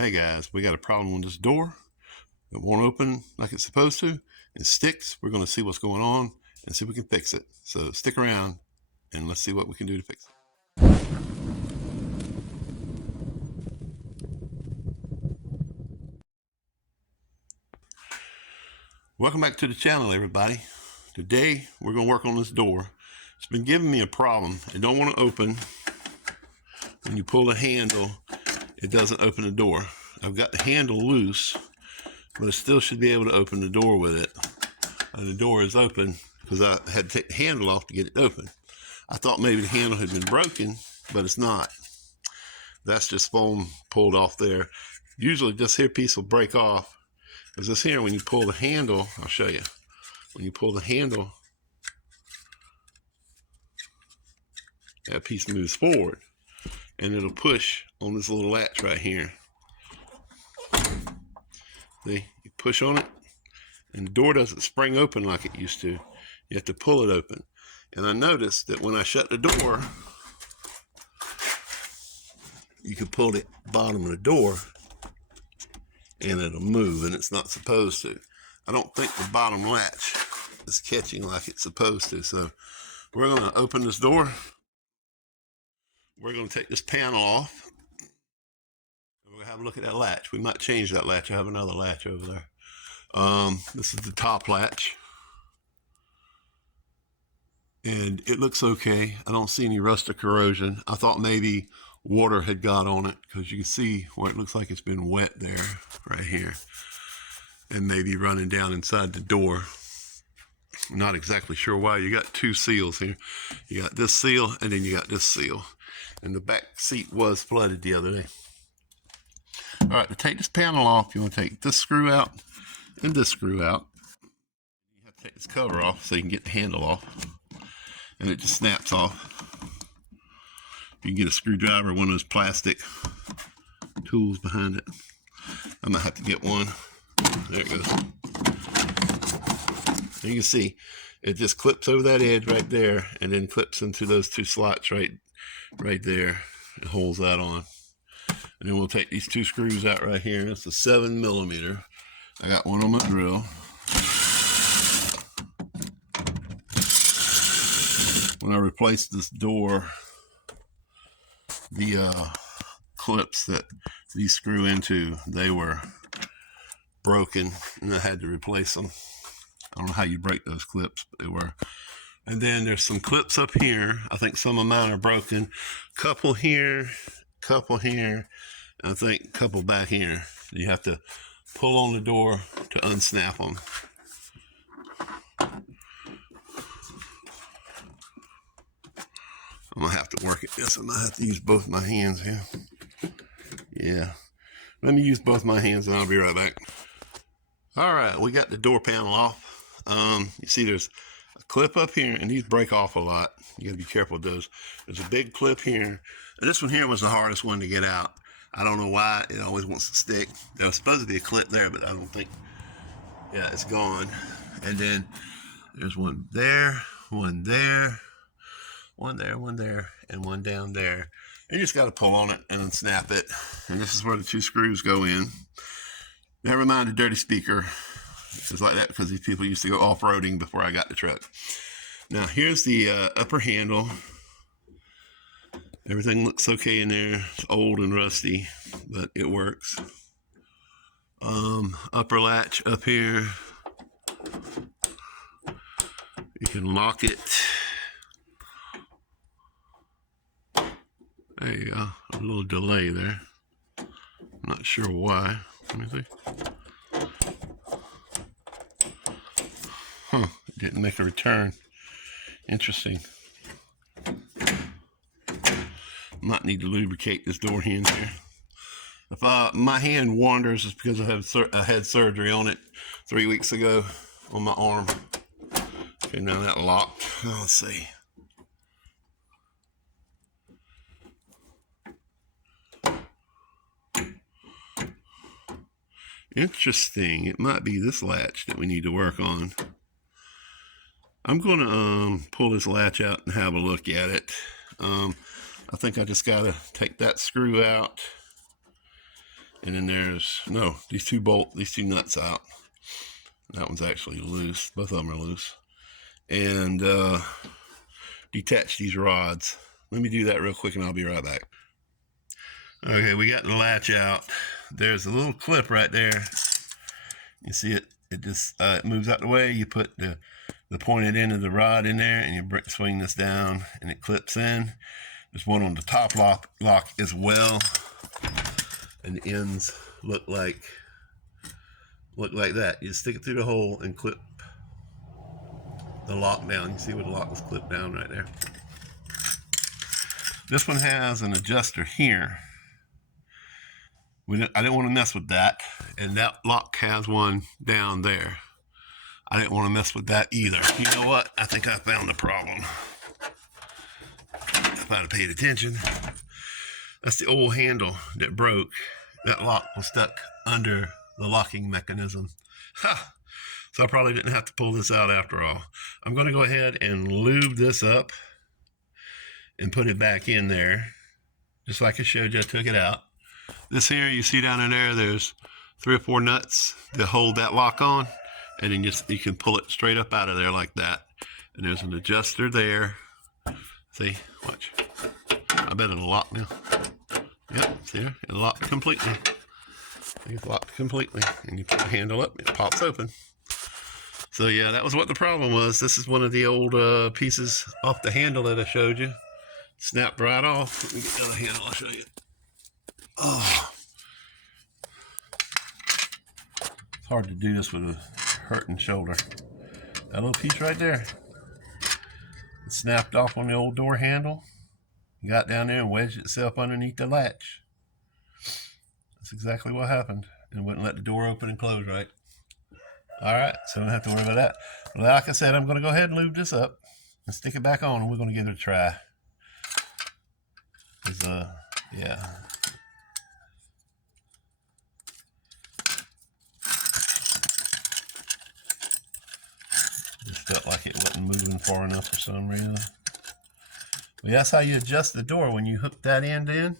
Hey guys, we got a problem with this door. It won't open like it's supposed to. It sticks. We're going to see what's going on and see if we can fix it. So stick around and let's see what we can do to fix it. Welcome back to the channel, everybody. Today we're going to work on this door. It's been giving me a problem. It don't want to open. When you pull the handle, it doesn't open the door. I've got the handle loose, but I still should be able to open the door with it. And the door is open because I had to take the handle off to get it open. I thought maybe the handle had been broken, but it's not. That's just foam pulled off there. Usually this here piece will break off. Because this here, when you pull the handle, I'll show you. When you pull the handle, that piece moves forward. And it'll push on this little latch right here. See, you push on it, and the door doesn't spring open like it used to. You have to pull it open. And I noticed that when I shut the door, you can pull the bottom of the door and it'll move, and it's not supposed to. I don't think the bottom latch is catching like it's supposed to. So we're going to open this door. We're going to take this panel off. We're going to have a look at that latch. We might change that latch. I have another latch over there. This is the top latch. And it looks okay. I don't see any rust or corrosion. I thought maybe water had got on it because you can see where it looks like it's been wet there, right here. And maybe running down inside the door. I'm not exactly sure why. You got two seals here. You got this seal and then you got this seal. And the back seat was flooded the other day. All right, to take this panel off, you want to take this screw out and this screw out. You have to take this cover off so you can get the handle off. And it just snaps off. You can get a screwdriver, one of those plastic tools behind it. I might have to get one. There it goes. And you can see it just clips over that edge right there and then clips into those two slots right there. It holds that on. And then we'll take these two screws out right here. It's a 7mm. I got one on my drill. When I replaced this door, the clips that these screw into, they were broken and I had to replace them. I don't know how you break those clips, but they were. And then there's some clips up here. I think some of mine are broken. Couple here, and I think a couple back here. You have to pull on the door to unsnap them. I'm gonna have to work at this. I might have to use both my hands here. Yeah. Let me use both my hands and I'll be right back. All right, we got the door panel off. You see there's a clip up here, and these break off a lot. You gotta be careful with those. There's a big clip here. And this one here was the hardest one to get out. I don't know why it always wants to stick. There was supposed to be a clip there, but I don't think, yeah, it's gone. And then there's one there, one there, one there, one there, and one down there. And you just got to pull on it and then snap it. And this is where the two screws go in. Never mind the dirty speaker. It's like that because these people used to go off-roading before I got the truck. Now here's the upper handle. Everything looks okay in there. It's old and rusty, but it works. Upper latch up here. You can lock it. There you go, a little delay there. I'm not sure why. Let me see. Huh, it didn't make a return. Interesting. Might need to lubricate this door hinge here. If my hand wanders, it's because I had surgery on it 3 weeks ago on my arm. Okay, now that locked. Let's see. Interesting. It might be this latch that we need to work on. I'm going to pull this latch out and have a look at it. I think I just got to take that screw out And then there's, no, these two nuts out. That one's actually loose. Both of them are loose. And detach these rods. Let me do that real quick and I'll be right back. Okay, we got the latch out. There's a little clip right there. You see it? It just it moves out the way. You put the pointed end of the rod in there and you swing this down and it clips in. There's one on the top lock as well. And the ends look like that. You stick it through the hole and clip the lock down. You see where the lock was clipped down right there. This one has an adjuster here. I didn't want to mess with that, and that lock has one down there. I didn't want to mess with that either. You know what? I think I found the problem. If I'd have paid attention. That's the old handle that broke. That lock was stuck under the locking mechanism. Ha! So I probably didn't have to pull this out after all. I'm going to go ahead and lube this up and put it back in there. Just like I showed you, I took it out. This here, you see down in there, there's 3 or 4 nuts that hold that lock on. And then you can pull it straight up out of there like that. And there's an adjuster there. See, watch. I bet it'll lock now. Yep, see there? It'll lock completely. It's locked completely. And you put the handle up, it pops open. So yeah, that was what the problem was. This is one of the old pieces off the handle that I showed you. Snapped right off. Let me get the other handle, I'll show you. Oh. It's hard to do this with a hurting shoulder. That little piece right there. It snapped off on the old door handle. It got down there and wedged itself underneath the latch. That's exactly what happened. And wouldn't let the door open and close right. Alright, so I don't have to worry about that. But like I said, I'm going to go ahead and lube this up and stick it back on, and we're going to give it a try. Yeah. Just felt like it wasn't moving far enough for some reason. But that's how you adjust the door when you hook that end in.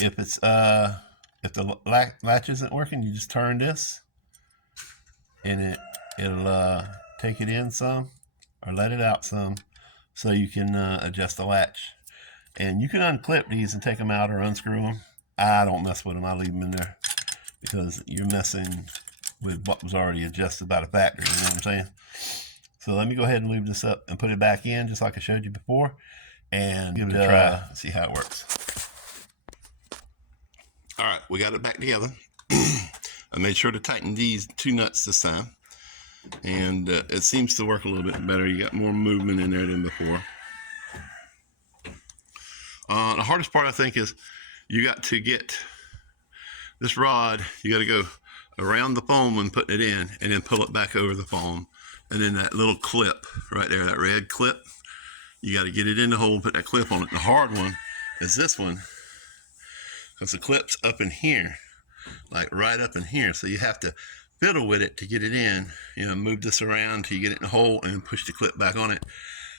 If it's if the latch isn't working, you just turn this, and it'll take it in some or let it out some, so you can adjust the latch. And you can unclip these and take them out or unscrew them. I don't mess with them. I leave them in there because you're messing with what was already adjusted by the factory. You know what I'm saying? So let me go ahead and lube this up and put it back in just like I showed you before, and give it a try. See how it works. All right, we got it back together. I made sure to tighten these 2 nuts this time, and it seems to work a little bit better. You got more movement in there than before. The hardest part, I think, is you got to get this rod, you got to go around the foam when putting it in, and then pull it back over the foam. And then that little clip right there, that red clip, you got to get it in the hole and put that clip on it. The hard one is this one, because the clip's up in here, like right up in here. So you have to fiddle with it to get it in. You know, move this around till you get it in the hole and then push the clip back on it.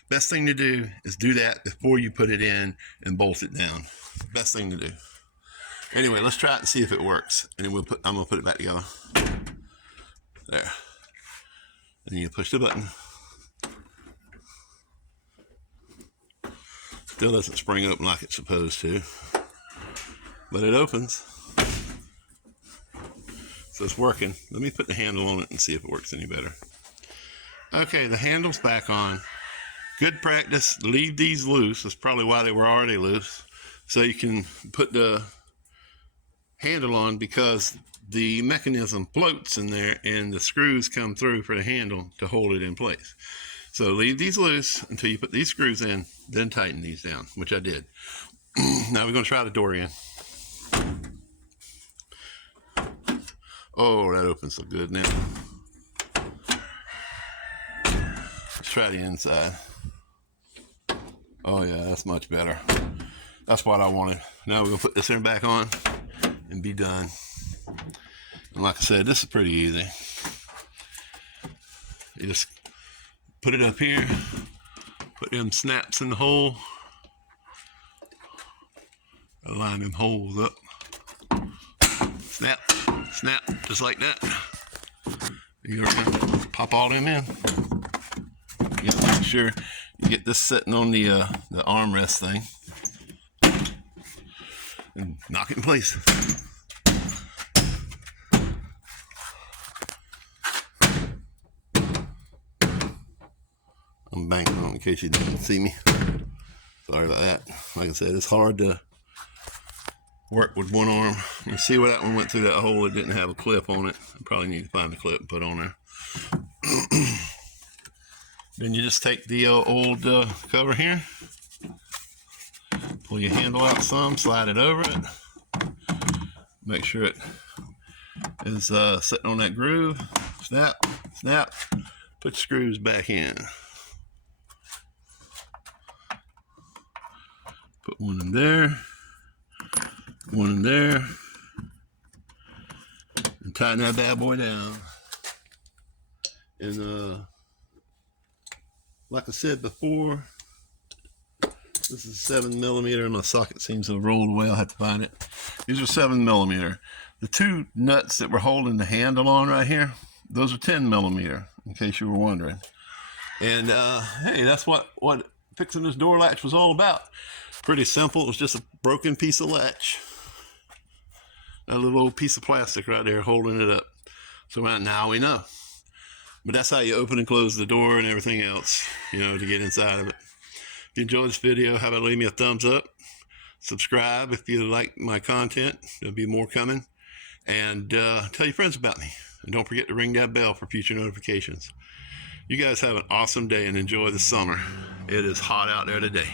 Best thing to do is do that before you put it in and bolt it down. Best thing to do. Anyway, let's try it and see if it works. And then I'm gonna put it back together. There. And you push the button. Still doesn't spring open like it's supposed to, but it opens. So it's working. Let me put the handle on it and see if it works any better. Okay, the handle's back on. Good practice. Leave these loose. That's probably why they were already loose. So you can put the handle on, because the mechanism floats in there and the screws come through for the handle to hold it in place. So leave these loose until you put these screws in, then tighten these down, which I did. Now we're going to try the door again. Oh, that opens so good now. Let's try the inside. Oh yeah, that's much better. That's what I wanted. Now we're going to put this thing back on and be done. And like I said, this is pretty easy. You just put it up here, put them snaps in the hole, line them holes up, Snap, snap, just like that. You're gonna pop all them in. You gotta make sure you get this sitting on the armrest thing and knock it in place. I'm banking on it in case you didn't see me. Sorry about that. Like I said, it's hard to work with one arm. You see where that one went through that hole? It didn't have a clip on it. I probably need to find a clip and put on there. Then you just take the old cover here, pull your handle out some, slide it over it, make sure it is sitting on that groove. Snap, snap, put your screws back in. Put one in there, one in there, and tighten that bad boy down. And like I said before, this is 7mm. My socket seems to have rolled away. I'll have to find it. These are 7mm. The two nuts that we're holding the handle on right here, those are 10mm, in case you were wondering. And hey, that's what fixing this door latch was all about. Pretty simple. It was just a broken piece of latch. A little old piece of plastic right there holding it up. So now we know. But that's how you open and close the door and everything else, you know, to get inside of it. If you enjoyed this video, how about leave me a thumbs up? Subscribe if you like my content. There'll be more coming. And tell your friends about me. And don't forget to ring that bell for future notifications. You guys have an awesome day and enjoy the summer. It is hot out there today.